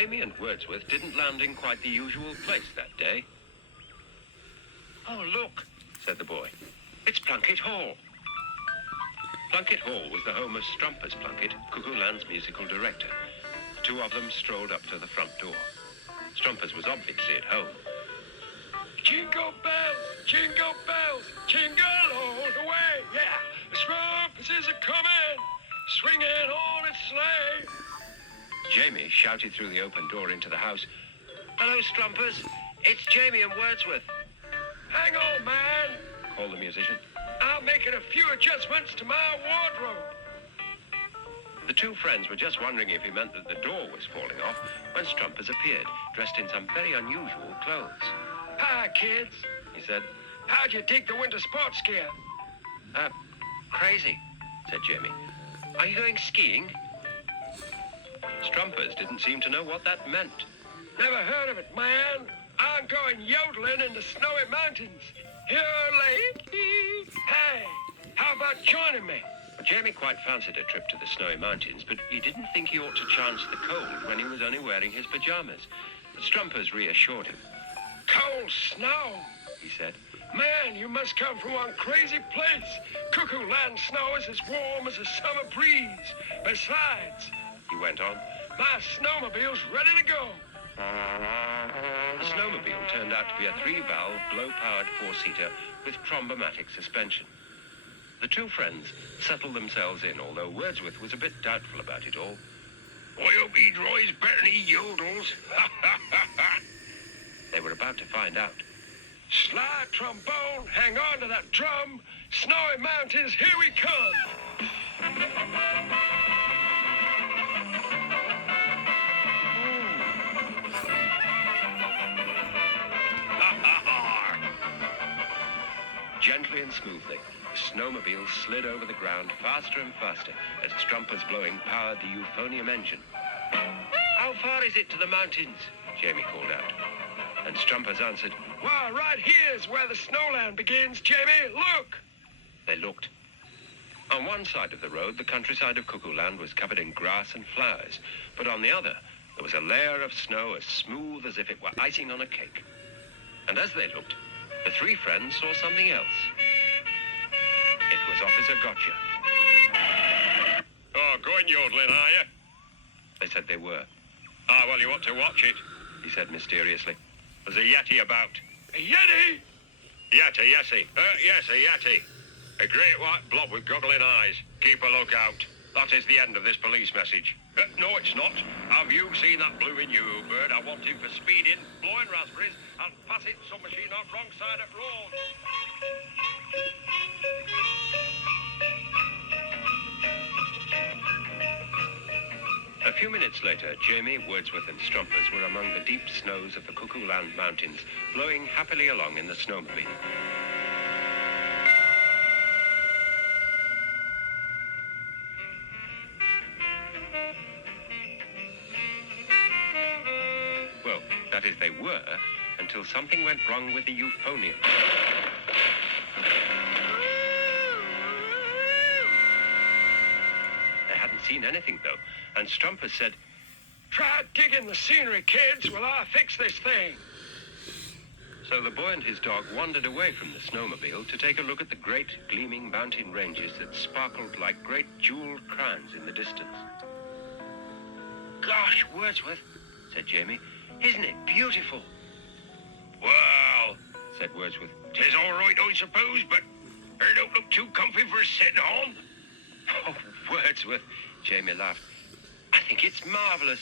Jamie and Wordsworth didn't land in quite the usual place that day. "Oh, look," said the boy. "It's Plunkett Hall." Plunkett Hall was the home of Strumpers Plunkett, Cuckoo Land's musical director. The two of them strolled up to the front door. Strumpers was obviously at home. Jingle bells, jingle all the way, yeah. The Strumpers is a-coming, swinging on its sleigh. Jamie shouted through the open door into the house. "Hello, Strumpers. It's Jamie and Wordsworth," Hang on, man. called the musician. I'm making a few adjustments to my wardrobe. The two friends were just wondering if he meant that the door was falling off when Strumpers appeared, dressed in some very unusual clothes. Hi, kids. He said, How'd you dig the winter sports gear? "Crazy," said Jamie. "Are you going skiing?" Strumpers didn't seem to know what that meant. Never heard of it, man. I'm going yodeling in the snowy mountains. Hey, how about joining me? Jamie quite fancied a trip to the snowy mountains, but he didn't think he ought to chance the cold when he was only wearing his pajamas. But Strumpers reassured him. Cold snow, He said, Man, you must come from one crazy place. Cuckoo Land snow is as warm as a summer breeze. Besides, he went on, my snowmobile's ready to go. the snowmobile turned out to be a 3-valve, blow-powered 4-seater with trombomatic suspension. The two friends settled themselves in, although Wordsworth was a bit doubtful about it all. I hope he drives better than he yodels. They were about to find out. Slide trombone, hang on to that drum. Snowy mountains, here we come. Gently and smoothly, the snowmobile slid over the ground faster and faster as Strumpers blowing powered the euphonium engine. "How far is it to the mountains?" Jamie called out. And Strumpers answered, Why, right here's where the snowland begins, Jamie. Look! They looked. On one side of the road, the countryside of Cuckoo Land was covered in grass and flowers, but on the other, there was a layer of snow as smooth as if it were icing on a cake. And as they looked, the three friends saw something else. It was Officer Gotcha. "Oh, going yodeling, are you?" They said they were. "Ah, well, you ought to watch it. He said mysteriously. There's a Yeti about." A Yeti! Yeti, yes, a Yeti. A great white blob with goggling eyes. Keep a lookout. That is the end of this police message. No, it's not. Have you seen that blooming U-bird? I want him for speeding, blowing raspberries, and passing some machine on wrong side of road. A few minutes later, Jamie, Wordsworth and Strumpers were among the deep snows of the Cuckoo Land mountains, blowing happily along in the snowmobile. Well, that is, they were, until something went wrong with the euphonium. They hadn't seen anything, though, and Strumpers said, Try digging the scenery, kids, while I fix this thing. So the boy and his dog wandered away from the snowmobile to take a look at the great gleaming mountain ranges that sparkled like great jeweled crowns in the distance. "Gosh, Wordsworth," said Jamie, "isn't it beautiful?" Well, said Wordsworth. "'tis all right, I suppose, but it don't look too comfy for sitting on." "Oh, Wordsworth," Jamie laughed. "I think it's marvelous,"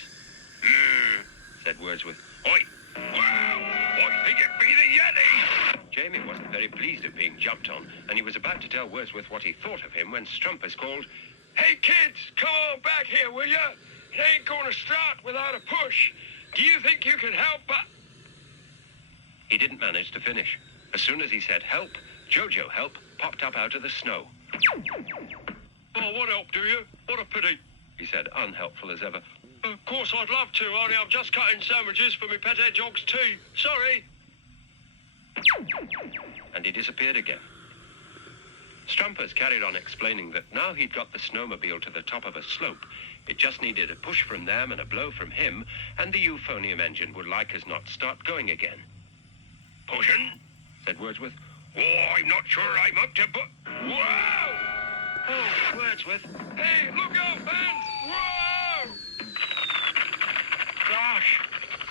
said Wordsworth. Oi, wow, I think it be the Yeti. Jamie wasn't very pleased at being jumped on, and he was about to tell Wordsworth what he thought of him when Strumpers called, Hey, kids, come on back here, will ya? It ain't gonna start without a push. Do you think you can help? He didn't manage to finish. As soon as he said help, Jojo Help popped up out of the snow. Oh, what help, do you? What a pity. He said, unhelpful as ever. Of course I'd love to, only I'm just cutting sandwiches for my pet hedgehog's tea. Sorry. And he disappeared again. Strumpers carried on explaining that now he'd got the snowmobile to the top of a slope, It just needed a push from them and a blow from him, and the euphonium engine would like as not start going again. Pushing? Said Wordsworth. Oh, I'm not sure I'm up to Whoa! Oh, Wordsworth. Hey, look out, man! Whoa! Gosh,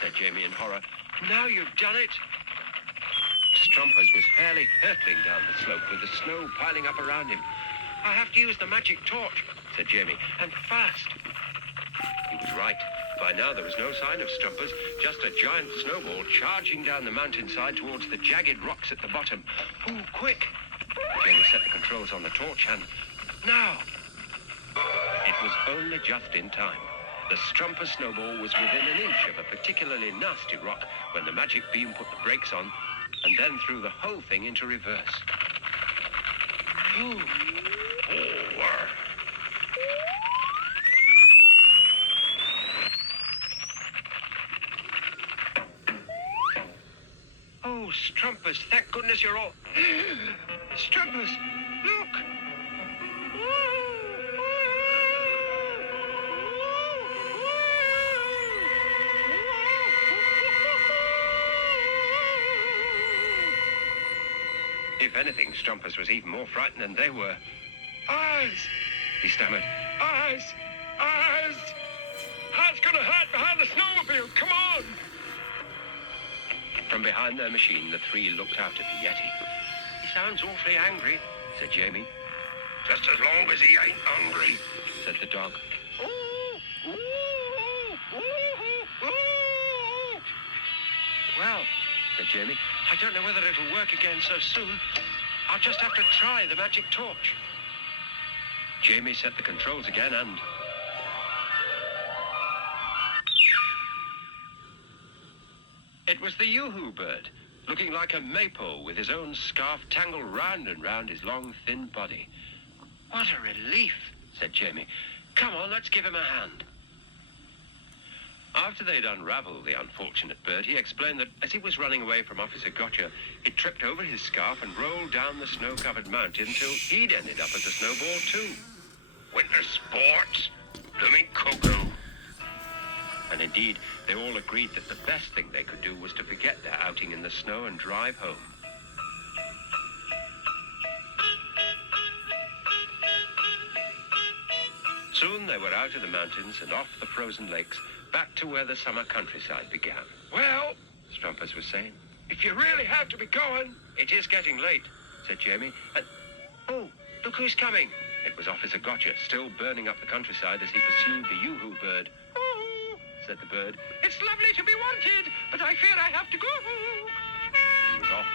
said Jamie in horror. Now you've done it. Strumpers was fairly hurtling down the slope with the snow piling up around him. I have to use the magic torch, said Jamie, and fast. He was right. By now there was no sign of Strumpers, just a giant snowball charging down the mountainside towards the jagged rocks at the bottom. Oh, quick! Jamie set the controls on the torch and... now! It was only just in time. The Strumper snowball was within an inch of a particularly nasty rock when the magic beam put the brakes on and then threw the whole thing into reverse. Ooh. Oh, Strumpers, thank goodness you're all... Strumpers, look! If anything, Strumpers was even more frightened than they were. Eyes! He stammered. Eyes! Eyes! Heart's gonna hide behind the snowmobile! Come on! From behind their machine, the three looked out at the Yeti. He sounds awfully angry, said Jamie. Just as long as he ain't hungry, said the dog. Well, said Jamie, I don't know whether it'll work again so soon. I'll just have to try the magic torch. Jamie set the controls again and... it was the Yoo-hoo bird, looking like a maypole with his own scarf tangled round and round his long, thin body. What a relief, said Jamie. Come on, let's give him a hand. After they'd unraveled the unfortunate bird, he explained that as he was running away from Officer Gotcha, he tripped over his scarf and rolled down the snow-covered mountain till he'd ended up as a snowball too. winter sports, blooming cuckoo. And indeed, they all agreed that the best thing they could do was to forget their outing in the snow and drive home. Soon they were out of the mountains and off the frozen lakes, back to where the summer countryside began. Well, Strumpers was saying. if you really have to be going... It is getting late, said Jamie. And, oh, look who's coming. It was Officer Gotcha, still burning up the countryside as he pursued the Yoo-hoo bird. Oh, said the bird. It's lovely to be wanted, but I fear I have to go. He was off.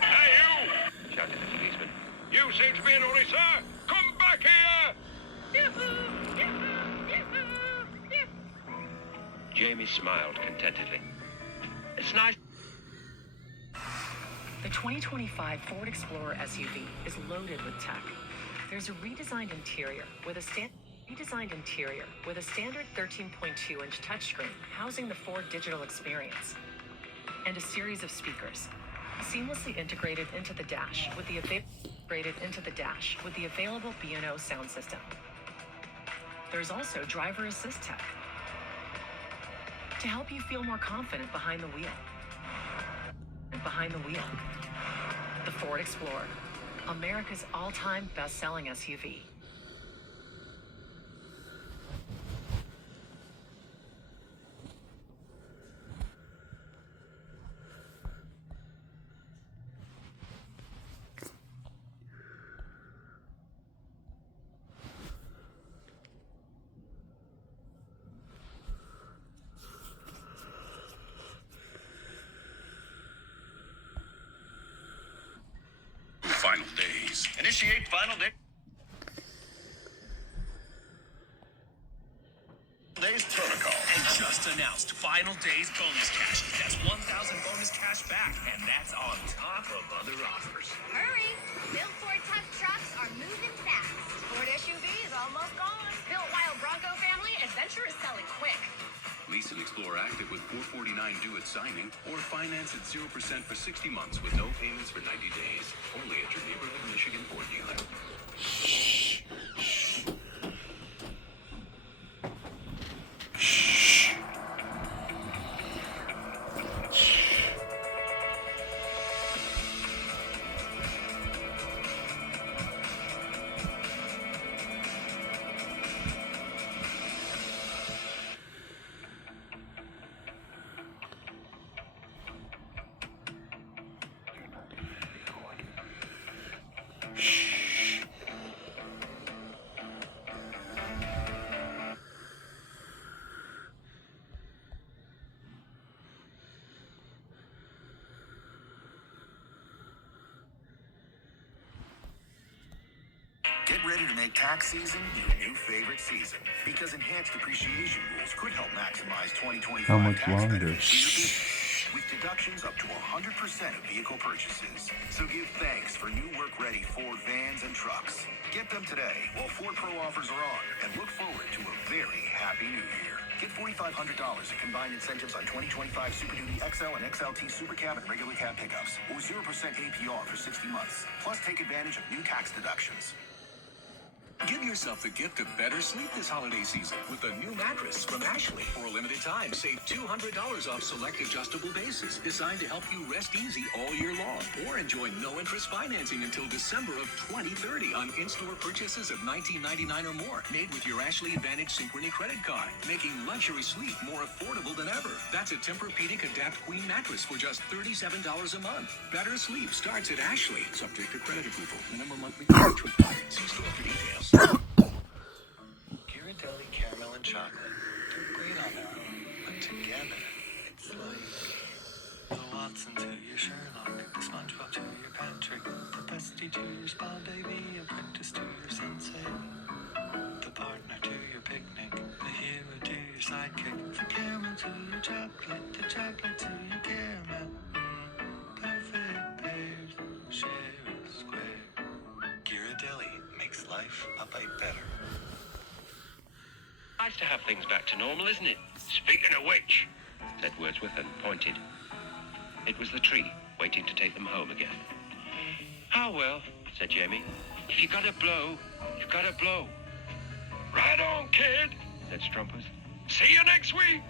Hey, you! Shouted the policeman. You seem to be in a hurry, sir. Come back here! Jamie smiled contentedly. It's nice. The 2025 Ford Explorer SUV is loaded with tech. There's a redesigned interior with a standard 13.2-inch touchscreen housing the Ford digital experience, and a series of speakers seamlessly integrated into the dash with the available B&O sound system. There's also driver assist tech to help you feel more confident behind the wheel. The Ford Explorer, America's all-time best-selling SUV. Final days. Initiate final day. Days protocol. And just announced Final Days bonus cash. That's 1,000 bonus cash back, and that's on top of other offers. Hurry! Built Ford tough trucks are moving fast. Ford SUV is almost gone. Built Wild Bronco family adventure is selling quick. Lease an Explorer Active with $449 due at signing, or finance at 0% for 60 months with no payments for 90 days. Only at your neighborhood Michigan Ford dealer. ready to make tax season your new favorite season. Because enhanced depreciation rules could help maximize 2025 How much tax longer? benefits for your business, with deductions up to 100% of vehicle purchases. So give thanks for new work-ready Ford vans and trucks. Get them today while Ford Pro offers are on, and look forward to a very happy new year. Get $4,500 in combined incentives on 2025 Super Duty XL and XLT Super Cab and regular cab pickups, or 0% APR for 60 months. Plus, take advantage of new tax deductions. Give yourself the gift of better sleep this holiday season with a new mattress from Ashley. For a limited time, save $200 off select adjustable bases designed to help you rest easy all year long. Or enjoy no-interest financing until December of 2030 on in-store purchases of $19.99 or more, made with your Ashley Advantage Synchrony credit card, making luxury sleep more affordable than ever. That's a Tempur-Pedic Adapt Queen mattress for just $37 a month. Better sleep starts at Ashley, subject to credit approval. Minimum monthly payment required. See store for details. Ghirardelli caramel and chocolate. They're great on their own, but together, it's like the Watson to your Sherlock, the SpongeBob to your Patrick, the bestie to your spa baby, apprentice to your sensei, the partner to your picnic, the hero to your sidekick, the caramel to your chocolate, the chocolate to your caramel. Perfect pairs, share a square. Ghirardelli makes life a bite better. Nice to have things back to normal, isn't it? Speaking of which, Said Wordsworth and pointed. It was the tree, waiting to take them home again. Ah, well, said Jamie. If you gotta blow, you've gotta blow, Right on, kid. said Strumpers. See you next week.